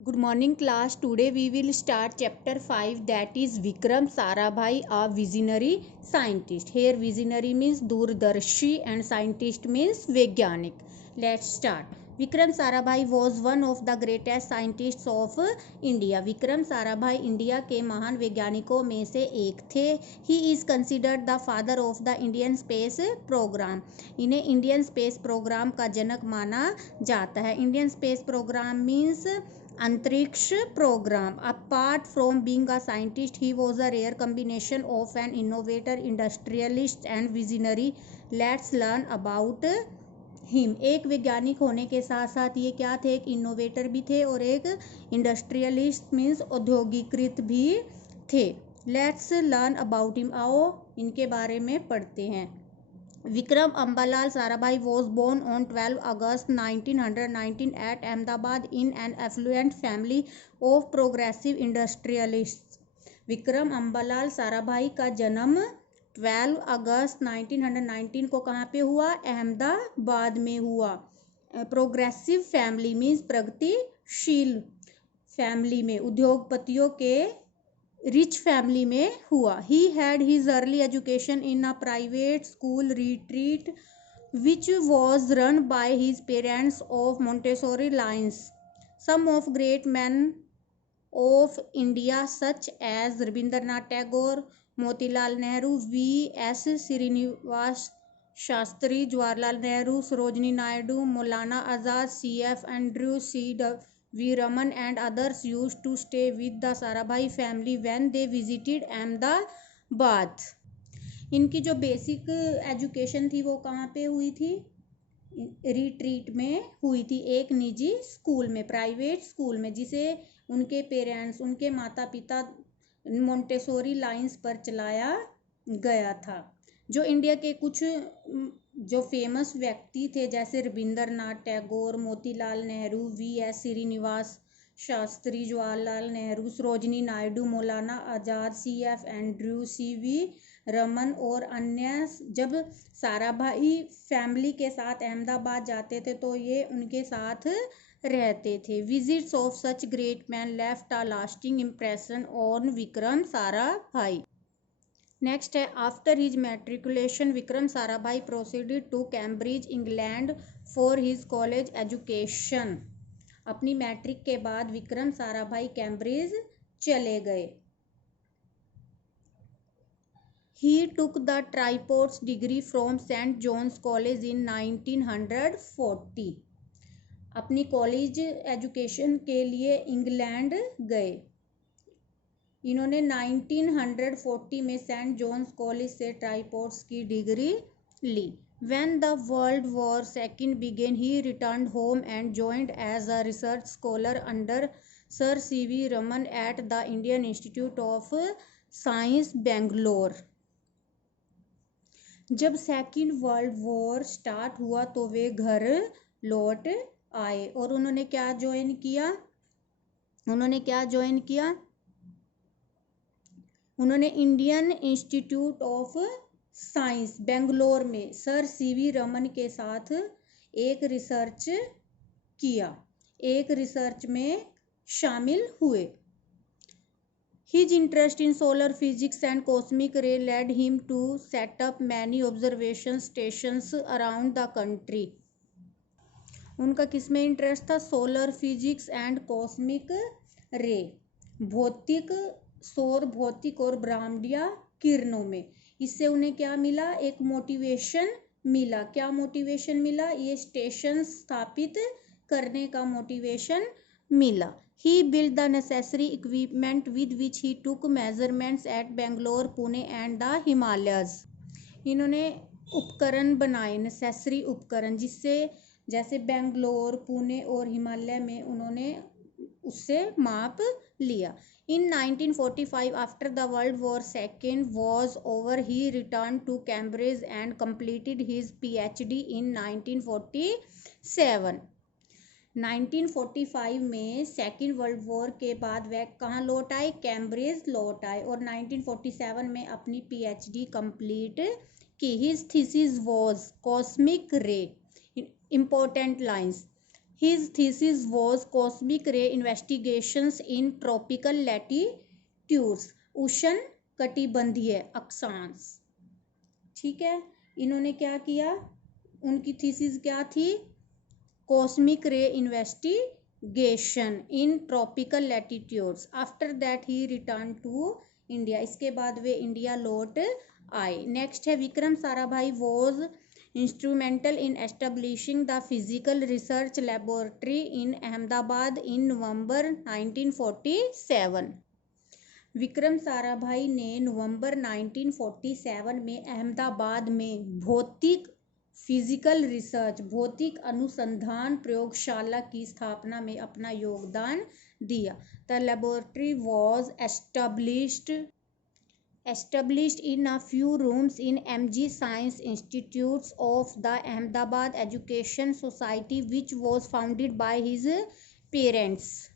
Good morning class. Today we will start chapter 5, that is Vikram Sarabhai, a visionary scientist. Here visionary means Doordarshi and scientist means Vaigyanik. Let's start. Vikram Sarabhai was one of the greatest scientists of India. Vikram Sarabhai India के महान वैज्ञानिकों में से एक थे. He is considered the father of the Indian space program. इन्हें Indian space program का जनक माना जाता है. इंडियन स्पेस प्रोग्राम मीन्स अंतरिक्ष प्रोग्राम. Apart from being a scientist he was a rare combination of an innovator, industrialist and visionary. Let's learn about him. एक वैज्ञानिक होने के साथ साथ ये क्या थे, एक इनोवेटर भी थे और एक इंडस्ट्रियलिस्ट मीन्स औद्योगिकृत भी थे. Let's learn about him. आओ इनके बारे में पढ़ते हैं. Vikram Ambalal Sarabhai was born on 12 August 1919 at Ahmedabad in an affluent family of progressive industrialists. Vikram Ambalal Sarabhai का जन्म 12 अगस्त 1919 को कहाँ पे हुआ, अहमदाबाद में हुआ. प्रोग्रेसिव फैमिली मीन्स प्रगतिशील फैमिली में, उद्योगपतियों के रिच फैमिली में हुआ. He had his early education in a private school Retreat which was run by his parents of Montessori lines. Some of great man of India such as Rabindranath Tagore, Motilal Nehru, V.S. Srinivasa Shastri, Jawaharlal Nehru, Sarojini Naidu, Maulana Azad, C.F. Andrew, C.V. Raman and others used to stay with the Sarabhai family when they visited Ahmedabad. इनकी जो basic education थी वो कहाँ पे हुई थी, retreat में हुई थी, एक निजी स्कूल में, प्राइवेट स्कूल में, जिसे उनके पेरेंट्स, उनके माता पिता मोंटेसोरी लाइंस पर चलाया गया था. जो इंडिया के कुछ जो फेमस व्यक्ति थे जैसे Rabindranath Tagore, Motilal Nehru, V.S. Srinivasa Shastri, Jawaharlal Nehru, Sarojini Naidu, Maulana Azad, C.F. Andrew, C.V. Raman और अन्य जब साराभाई फैमिली के साथ अहमदाबाद जाते थे तो ये उनके साथ रहते थे. Visits of such great man left a lasting impression on Vikram Sarabhai. Next है, after his matriculation Vikram Sarabhai proceeded to Cambridge England for his college education. अपनी मैट्रिक के बाद विक्रम साराभाई कैम्ब्रिज चले गए. He took the Tripos degree from St. John's College in 1940. अपनी college education के लिए England गए. इन्होंने 1940 में सेंट जॉन्स कॉलेज से ट्राइपोड्स की डिग्री ली. When the World War II began, he returned home and joined as a research scholar under Sir C.V. Raman at the Indian Institute of Science, Bangalore. जब second world war start हुआ तो वे घर लौट आए और उन्होंने क्या ज्वाइन किया, उन्होंने Indian institute of science Bangalore में सर C.V. रमन के साथ एक रिसर्च में शामिल हुए. His interest in solar physics and cosmic ray led him to set up many observation stations around the country. उनका किसमें इंटरेस्ट था, सोलर फिजिक्स एंड कॉस्मिक रे, सौर भौतिक और ब्रह्मांडीय किरणों में. इससे उन्हें क्या मिला, एक मोटिवेशन मिला. क्या मोटिवेशन मिला, ये स्टेशन स्थापित करने का मोटिवेशन मिला. He built the necessary equipment with which he took measurements at Bangalore, Pune and the Himalayas. इन्होंने उपकरण बनाए, नेसेसरी उपकरण, जिससे जैसे बेंगलोर, पुणे और हिमालय में उन्होंने उससे माप लिया. In 1945, after the World War II was over, he returned to Cambridge and completed his PhD in 1947. 1945 में सेकेंड वर्ल्ड वॉर के बाद वह कहाँ लौट आए, कैम्ब्रिज लौट आए और 1947 में अपनी PhD कंप्लीट की. हिज थीसिस वाज कॉस्मिक रे. Important lines. His thesis was cosmic ray investigations in tropical latitudes, उष्ण कटिबंधीय अक्षांश। ठीक है, इन्होंने क्या किया, उनकी थीसिस क्या थी, cosmic ray investigation in tropical latitudes. After that he return to India, इसके बाद वे इंडिया लौट आए। नेक्स्ट है Vikram Sarabhai was instrumental in establishing the physical research laboratory in Ahmedabad in November 1947। Vikram Sarabhai ने नवंबर 1947 में अहमदाबाद में भौतिक फिजिकल रिसर्च भौतिक अनुसंधान प्रयोगशाला की स्थापना में अपना योगदान दिया। The laboratory was established in a few rooms in MG Science Institutes of the Ahmedabad Education Society which was founded by his parents।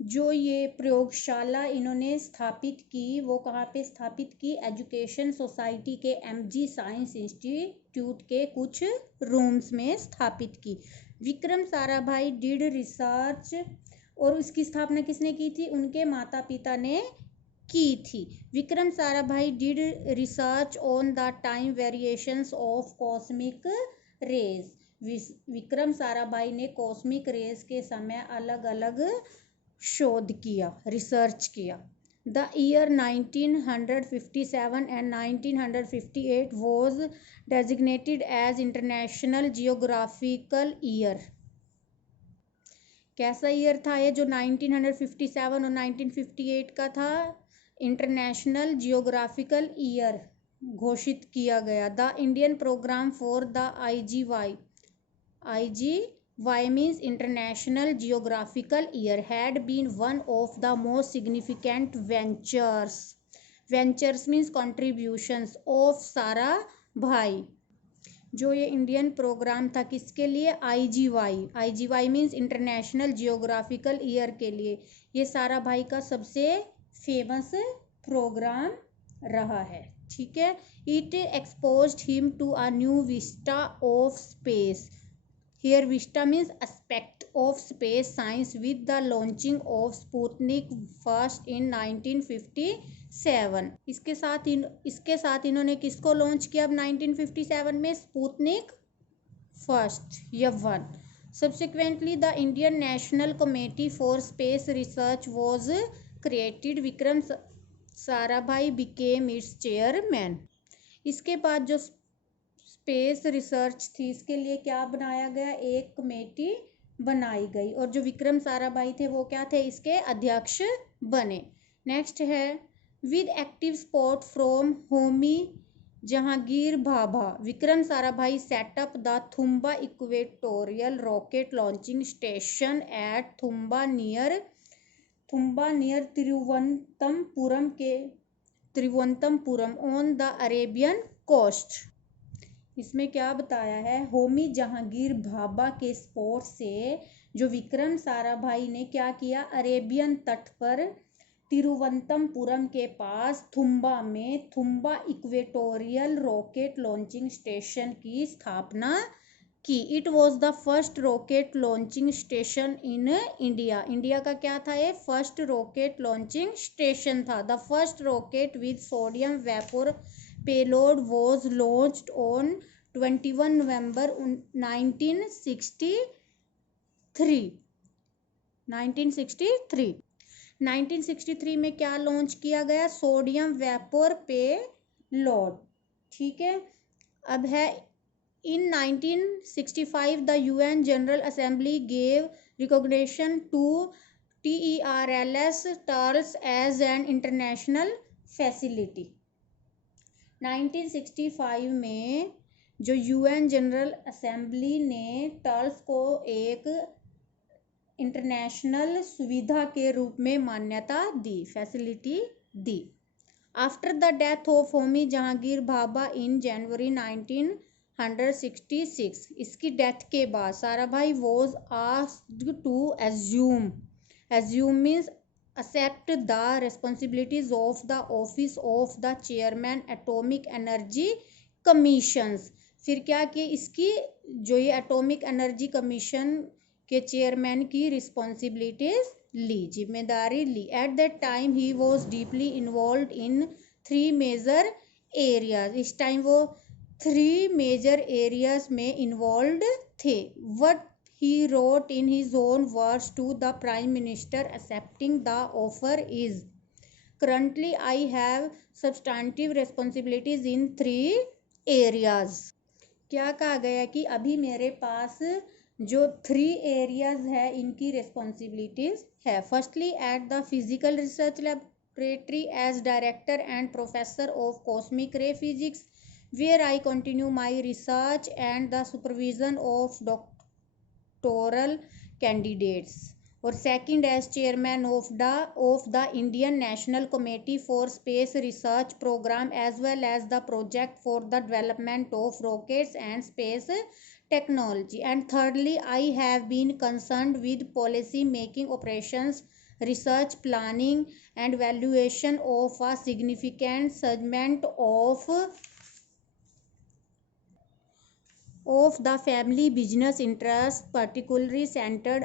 जो ये प्रयोगशाला इन्होंने स्थापित की वो कहाँ पे स्थापित की, एजुकेशन सोसाइटी के MG साइंस इंस्टीट्यूट के कुछ रूम्स में स्थापित की। विक्रम साराभाई डिड रिसर्च, और उसकी स्थापना किसने की थी, उनके माता पिता ने की थी। Vikram Sarabhai did research on the time variations of cosmic rays. Vikram Sarabhai ने कॉस्मिक रेज के समय अलग अलग शोध किया, रिसर्च किया। The year 1957 and 1958 was designated as International Geographical Year. कैसा ईयर था ये जो 1957 और 1958 का था, इंटरनेशनल जियोग्राफिकल ईयर घोषित किया गया। The Indian program for the IGY means International Geographical Year had been one of the most significant ventures means contributions of Sarabhai. जो ये इंडियन प्रोग्राम था किसके लिए, IGY means international Geographical year के लिए, ये साराभाई का सबसे फेमस प्रोग्राम रहा है। ठीक है, it exposed him to a new vista of space. Here vista means aspect of space science with the launching of Sputnik first in 1957। इसके साथ इन्होंने किसको लॉन्च किया अब 1957 में, स्पुतनिक फर्स्ट या one. Subsequently the Indian National Committee for Space Research was created। Vikram Sarabhai became its chairman। इसके बाद जो स्पेस रिसर्च थी इसके लिए क्या बनाया गया, एक कमेटी बनाई गई, और जो विक्रम साराभाई थे वो क्या थे, इसके अध्यक्ष बने। नेक्स्ट है with active support from Homi Jehangir Bhabha, Vikram Sarabhai set up the Thumba equatorial rocket launching station at Thumba near Thiruvananthapuram on the Arabian coast. इसमें क्या बताया है, होमी जहांगीर भाभा के सपोर्ट से जो विक्रम साराभाई ने क्या किया, अरेबियन तट पर तिरुवनंतपुरम के पास थुम्बा में Thumba equatorial rocket launching station की स्थापना की। It was the first rocket launching station in India. India का क्या था, ये फर्स्ट रॉकेट लॉन्चिंग स्टेशन था। The first rocket with sodium vapour payload was launched on 21 November 1963 में क्या लॉन्च किया गया, सोडियम वेपोर पेलोड। ठीक है, अब है in 1965 the UN general assembly gave recognition to TERLS TERLS as an international facility. 1965 में जो UN जनरल असेंबली ने टर्ल्स को एक इंटरनेशनल सुविधा के रूप में मान्यता दी, फैसिलिटी दी। After the death of Homi Jehangir Bhabha in January 1966, इसकी डेथ के बाद Sarabhai was asked to assume means accept the responsibilities of the office of the chairman atomic energy commissions। फिर क्या कि इसकी जो ये एटॉमिक एनर्जी कमीशन के चेयरमैन की रिस्पॉन्सिबिलिटीज ली, जिम्मेदारी ली। At that time he was deeply involved in 3 major areas. इस टाइम वो 3 मेजर एरियाज में इन्वॉल्व थे। What he wrote in his own words to the prime minister accepting the offer is, currently I have substantive responsibilities in 3 areas। क्या कहा गया कि अभी मेरे पास जो 3 एरियाज है इनकी रिस्पॉन्सिबिलिटीज है। Firstly at the physical research laboratory as director and professor of cosmic ray physics, where I continue my research and the supervision of doctoral candidates। और second as chairman of the Indian National Committee for Space Research program as well as the project for the development of rockets and space technology। And thirdly, I have been concerned with policy making operations, research planning and valuation of a significant segment of the family business interest, particularly centered